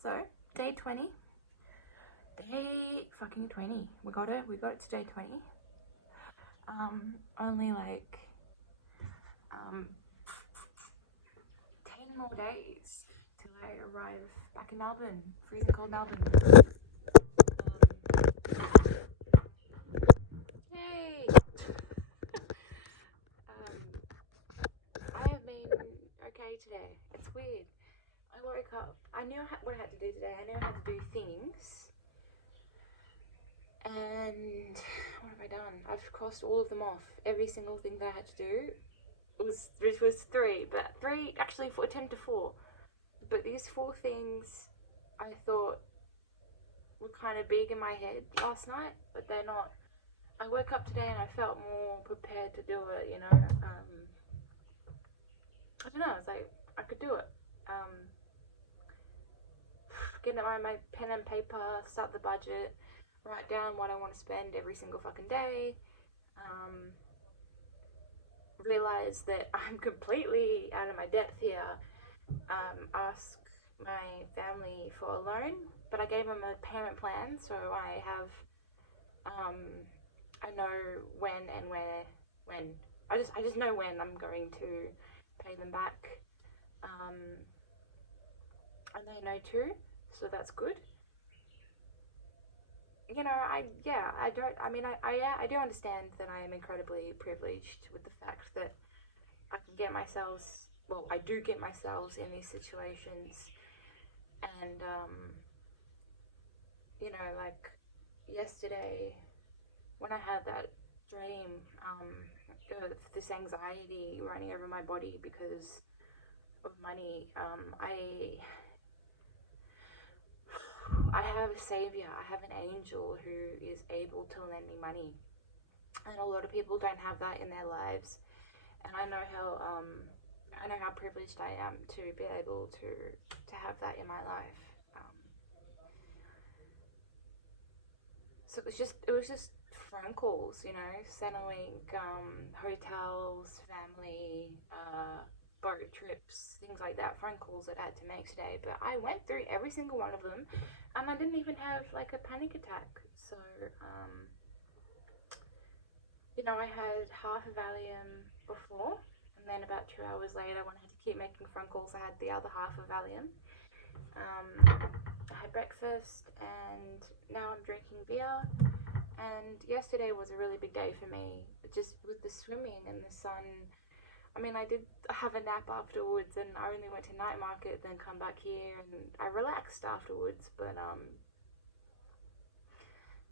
So day 20. Day fucking 20. We got it to day 20. Only like 10 more days till I arrive back in Melbourne, freezing cold Melbourne. Yay! I have been okay today. It's weird. I woke up. I knew what I had to do today. I knew I had to do things. And what have I done? I've crossed all of them off. Every single thing that I had to do was three, but three actually for 10 to 4. But these 4 things I thought were kind of big in my head last night, but they're not. I woke up today and I felt more prepared to do it, you know. I don't know, it's like I could do it. Get out my pen and paper, start the budget, write down what I want to spend every single fucking day. Realize that I'm completely out of my depth here. Ask my family for a loan, but I gave them a payment plan, so I have, I know when and when. I just know when I'm going to pay them back. And they know too, so that's good. You know, I do understand that I am incredibly privileged with the fact that I can get myself, well, I do get myself in these situations, and you know, like yesterday when I had that dream, of this anxiety running over my body because of money, I have a savior, I have an angel who is able to lend me money, and a lot of people don't have that in their lives, and I know how privileged I am to be able to have that in my life. So it was just phone calls, you know, settling hotels, family, boat trips, things like that, phone calls that I had to make today. But I went through every single one of them, and I didn't even have like a panic attack. So you know, I had half a Valium before, and then about 2 hours later, when I had to keep making phone calls, I had the other half of Valium. I had breakfast, and now I'm drinking beer. And yesterday was a really big day for me, just with the swimming and the sun. I mean, I did have a nap afterwards, and I only went to night market, then come back here, and I relaxed afterwards. But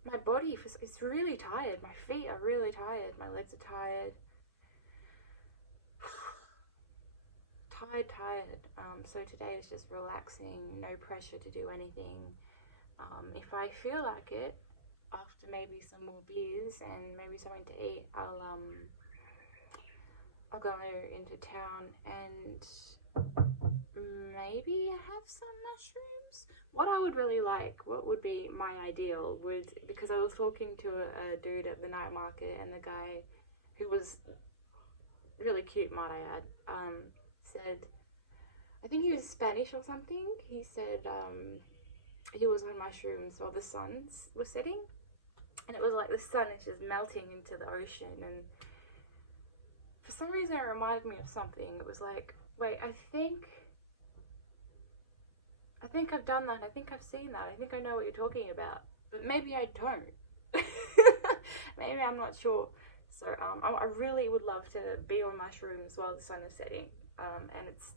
my body is really tired. My feet are really tired. My legs are tired. Tired. So today is just relaxing, no pressure to do anything. If I feel like it, after maybe some more beers and maybe something to eat, I'll go into town and maybe have some mushrooms. What I would really like, what would be my ideal, would, because I was talking to a dude at the night market, and the guy, who was really cute, might I add, said, I think he was Spanish or something. He said he was on mushrooms while the sun was setting, and it was like the sun is just melting into the ocean, and for some reason it reminded me of something. It was like, wait, I think I've done that. I think I've seen that. I think I know what you're talking about, but maybe I don't. Maybe I'm not sure. So I really would love to be on mushrooms while the sun is setting, and it's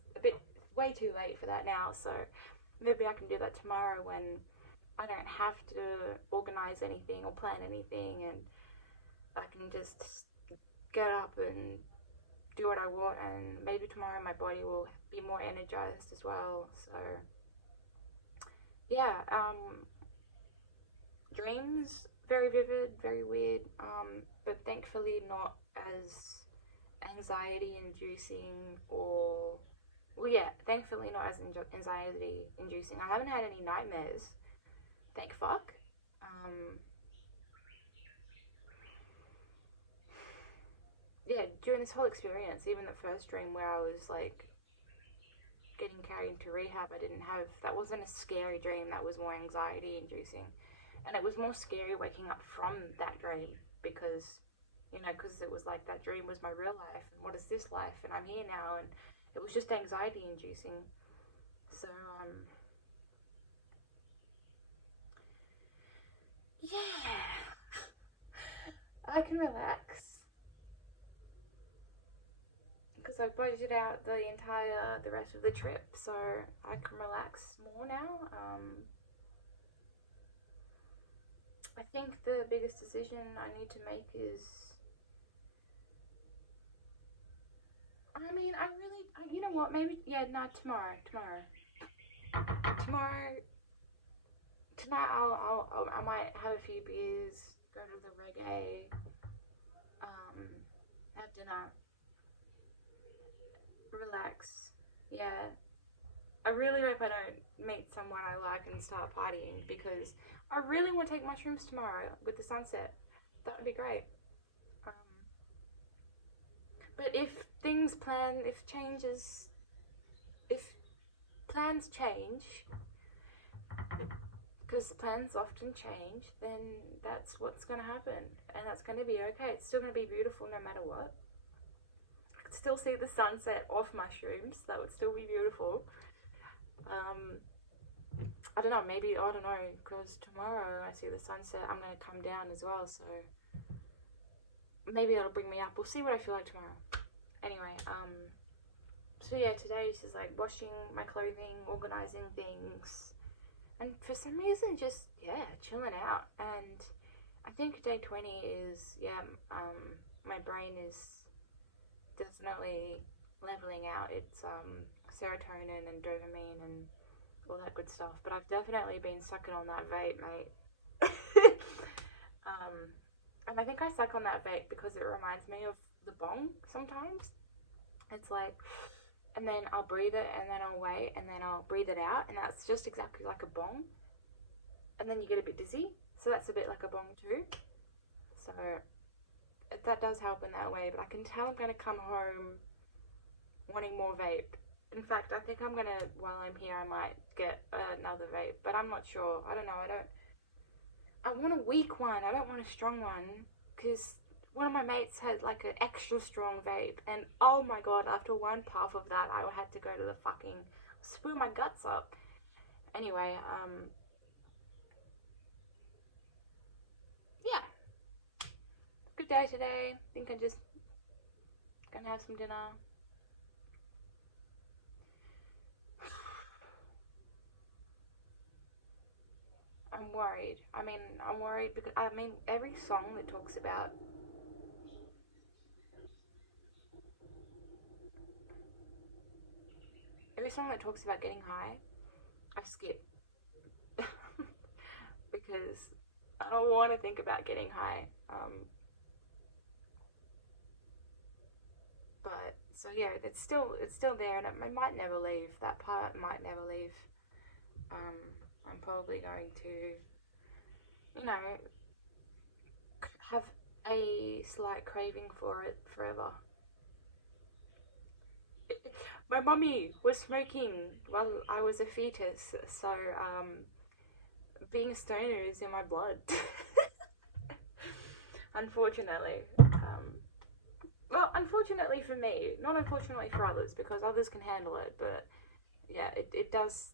way too late for that now. So maybe I can do that tomorrow when I don't have to organize anything or plan anything, and I can just get up and do what I want, and maybe tomorrow my body will be more energized as well. So yeah, dreams, very vivid, very weird, but thankfully not as anxiety inducing, or, well, yeah, thankfully not as anxiety inducing. I haven't had any nightmares, thank fuck. Yeah, during this whole experience, even the first dream where I was like getting carried into rehab, that wasn't a scary dream, that was more anxiety inducing. And it was more scary waking up from that dream because, because it was like that dream was my real life and what is this life, and I'm here now, and it was just anxiety inducing. So, yeah, I can relax because I've budgeted out the rest of the trip, so I can relax more now. I think the biggest decision I need to make is, you know what, maybe, yeah, no, tomorrow, tonight I might have a few beers, go to the reggae, have dinner, relax, yeah. I really hope I don't meet someone I like and start partying because I really want to take mushrooms tomorrow with the sunset. That would be great. Um, but if plans change, because plans often change, then that's what's going to happen. And that's going to be okay. It's still going to be beautiful no matter what. I could still see the sunset off mushrooms. That would still be beautiful. I don't know, because tomorrow I see the sunset, I'm going to come down as well, so maybe it'll bring me up. We'll see what I feel like tomorrow. Anyway, so yeah, today is just like washing my clothing, organising things, and for some reason just, yeah, chilling out. And I think day 20 is, my brain is definitely leveling out. It's serotonin and dopamine and all that good stuff. But I've definitely been sucking on that vape, mate. And I think I suck on that vape because it reminds me of the bong sometimes. It's like, and then I'll breathe it, and then I'll wait, and then I'll breathe it out, and that's just exactly like a bong. And then you get a bit dizzy, so that's a bit like a bong too. So that does help in that way, but I can tell I'm going to come home wanting more vape. In fact, I think while I'm here, I might get another vape, but I'm not sure. I don't know. I want a weak one. I don't want a strong one, because one of my mates had like an extra strong vape, and oh my god, after one puff of that, I had to go to the fucking spoo my guts up. Anyway, yeah, good day today. I think I'm just gonna have some dinner. I'm worried. I'm worried because, every song that talks about, getting high, I skip. Because I don't want to think about getting high. But, so yeah, it's still there, and it might never leave. That part might never leave. Um, I'm probably going to, you know, have a slight craving for it forever. My mummy was smoking while I was a fetus, so being a stoner is in my blood. Unfortunately. Well, unfortunately for me, not unfortunately for others, because others can handle it, but yeah, it does.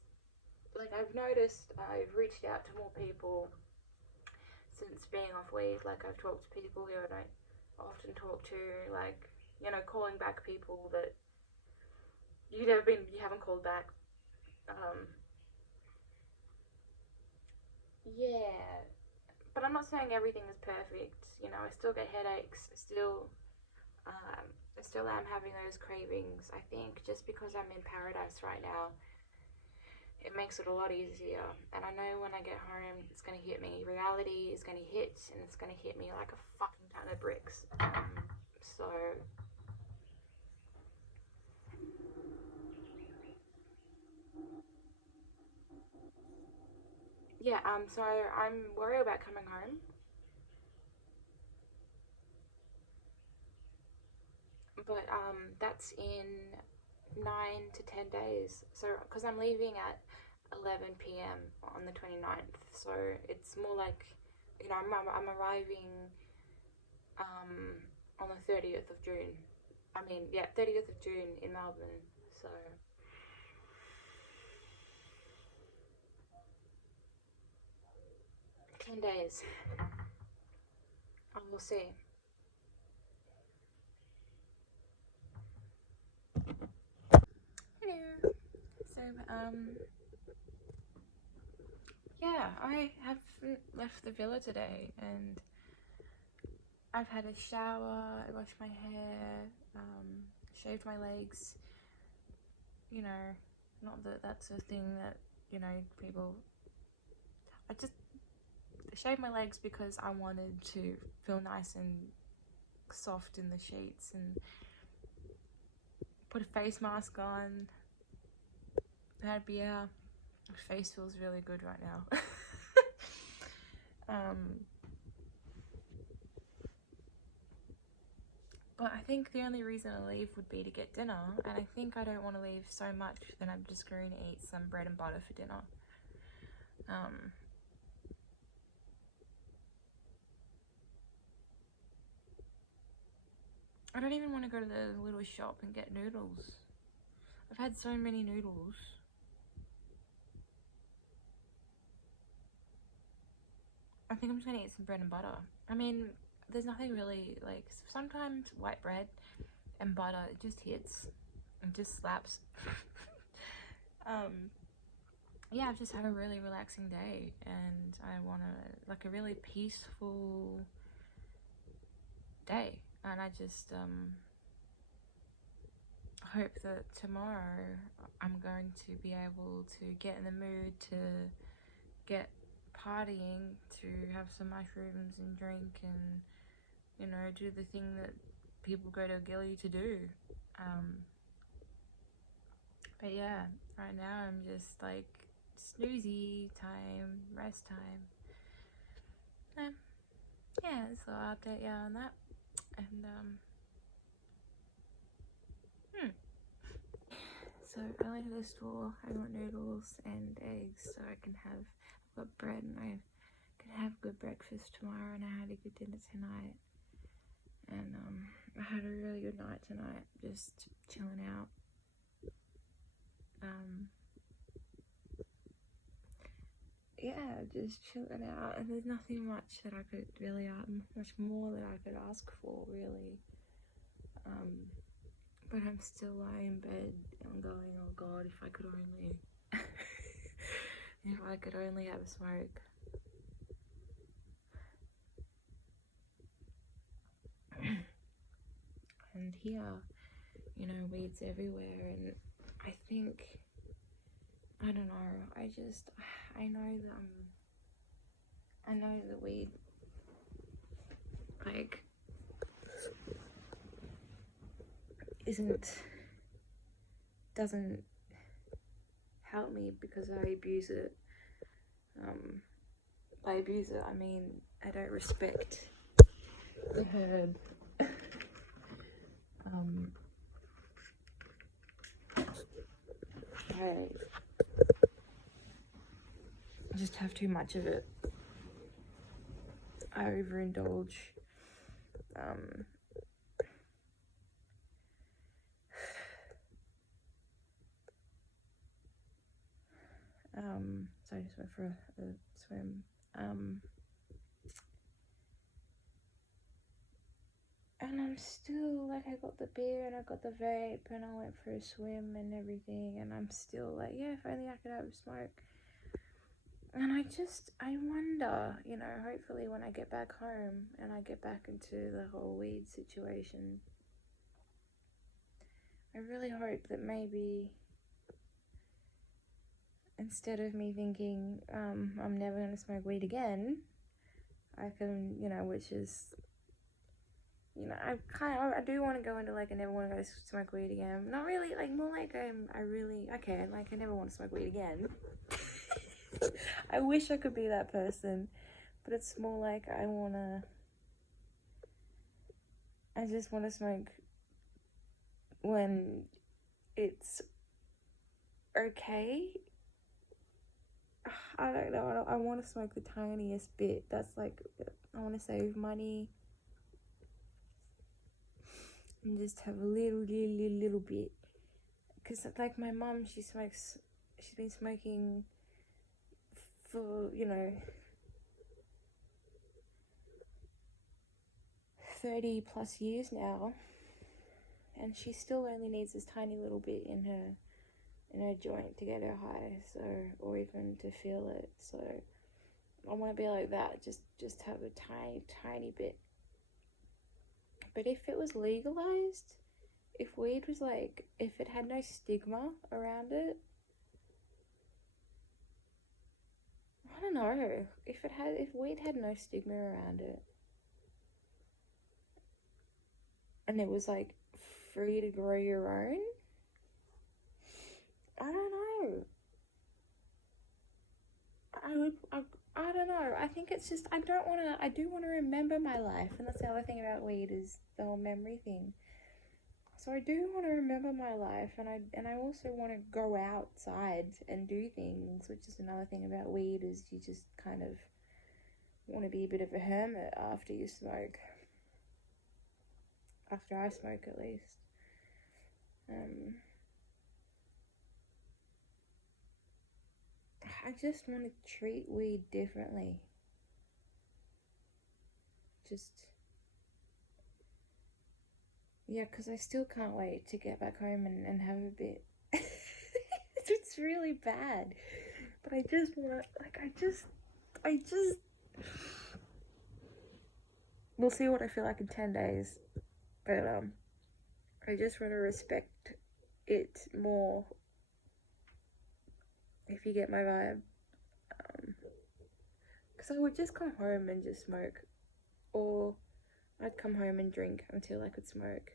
Like, I've noticed I've reached out to more people since being off weed. Like, I've talked to people who I don't often talk to, like, calling back people that you haven't called back. Um, yeah, but I'm not saying everything is perfect. I still get headaches. I still am having those cravings. I think just because I'm in paradise right now, it makes it a lot easier. And I know when I get home, it's going to hit me. Reality is going to hit, and it's going to hit me like a fucking ton of bricks. So, yeah, so I'm worried about coming home, but that's in 9 to 10 days. So, because I'm leaving at 11 p.m. on the 29th, so it's more like, you know, I'm arriving on the 30th of June. I mean, yeah, 30th of June in Melbourne. So 10 days. And we'll see. Hello. So, yeah, I haven't left the villa today, and I've had a shower, I washed my hair, shaved my legs. You know, not that that's a thing that, you know, people... I just shaved my legs because I wanted to feel nice and soft in the sheets, and put a face mask on. Had beer. My face feels really good right now. But I think the only reason I leave would be to get dinner, and I think I don't want to leave so much that I'm just going to eat some bread and butter for dinner. I don't even want to go to the little shop and get noodles. I've had so many noodles. I think I'm just going to eat some bread and butter. I mean, there's nothing really, like, sometimes white bread and butter, it just hits and just slaps. Yeah, I've just had a really relaxing day, and I want to, like, a really peaceful day, and I just hope that tomorrow I'm going to be able to get in the mood to get partying, to have some mushrooms and drink, and, you know, do the thing that people go to Gilly to do. But yeah, right now I'm just like snoozy time, rest time. Yeah, so I'll update you on that. And so I went to the store. I got noodles and eggs, so I can have. I've got bread, and I can have good breakfast tomorrow. And I had a good dinner tonight. And I had a really good night tonight, just chilling out. Yeah, just chilling out, and there's nothing much that I could really much more that I could ask for, really. But I'm still lying in bed and going, oh God, if I could only if I could only have a smoke. And here, you know, weeds everywhere, and I think, I don't know, I know that weed, like, doesn't help me because I abuse it. By abuse it, I mean I don't respect the herb. I just have too much of it. I overindulge. So I just went for a swim. And I'm still, like, I got the beer and I got the vape and I went for a swim and everything, and I'm still like, yeah, if only I could have a smoke. And I wonder, you know, hopefully when I get back home and I get back into the whole weed situation, I really hope that maybe instead of me thinking, I'm never going to smoke weed again, I can, you know, which is, you know, I do want to go into, like, I never want to go smoke weed again. Not really, like, more like, I never want to smoke weed again. I wish I could be that person, but it's more like I just want to smoke when it's okay. I don't know. I want to smoke the tiniest bit. That's like, I want to save money and just have a little bit. Because, like, my mum, she's been smoking for, 30 plus years now. And she still only needs this tiny little bit in her joint to get her high, so, or even to feel it. So I want to be like that, just have a tiny bit. But if it was legalized, if weed was like, if it had no stigma around it, I don't know, if weed had no stigma around it, and it was like free to grow your own, I don't know. I don't know. I think it's just, I do want to remember my life. And that's the other thing about weed, is the whole memory thing. So I do want to remember my life, and I also want to go outside and do things, which is another thing about weed, is you just kind of want to be a bit of a hermit after you smoke. After I smoke, at least. I just want to treat weed differently. Yeah, because I still can't wait to get back home and have a bit. It's really bad. But I just want, like, I just. We'll see what I feel like in 10 days. But, I just want to respect it more, if you get my vibe. Because I would just come home and just smoke. Or I'd come home and drink until I could smoke.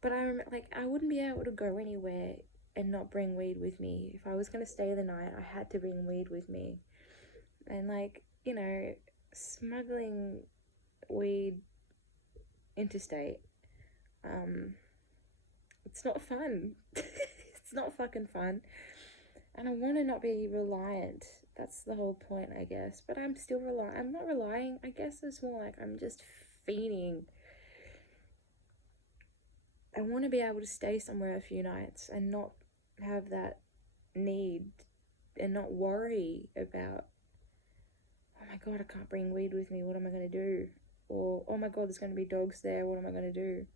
But I wouldn't be able to go anywhere and not bring weed with me. If I was going to stay the night, I had to bring weed with me. And, like, smuggling weed interstate, it's not fun. It's not fucking fun. And I want to not be reliant. That's the whole point, I guess. But I'm still relying. I'm not relying. I guess it's more like I'm just fiending. I want to be able to stay somewhere a few nights and not have that need, and not worry about, oh my god, I can't bring weed with me, what am I going to do? Or, oh my god, there's going to be dogs there, what am I going to do?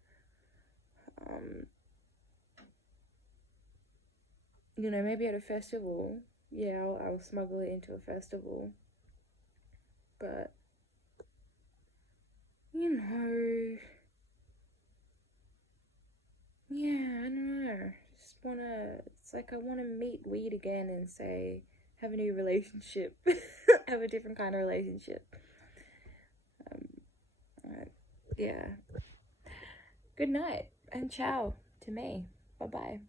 Maybe at a festival, yeah, I'll smuggle it into a festival. But, yeah, I don't know. It's like I want to meet weed again and say, have a new relationship. Have a different kind of relationship. Yeah. Good night and ciao to me. Bye bye.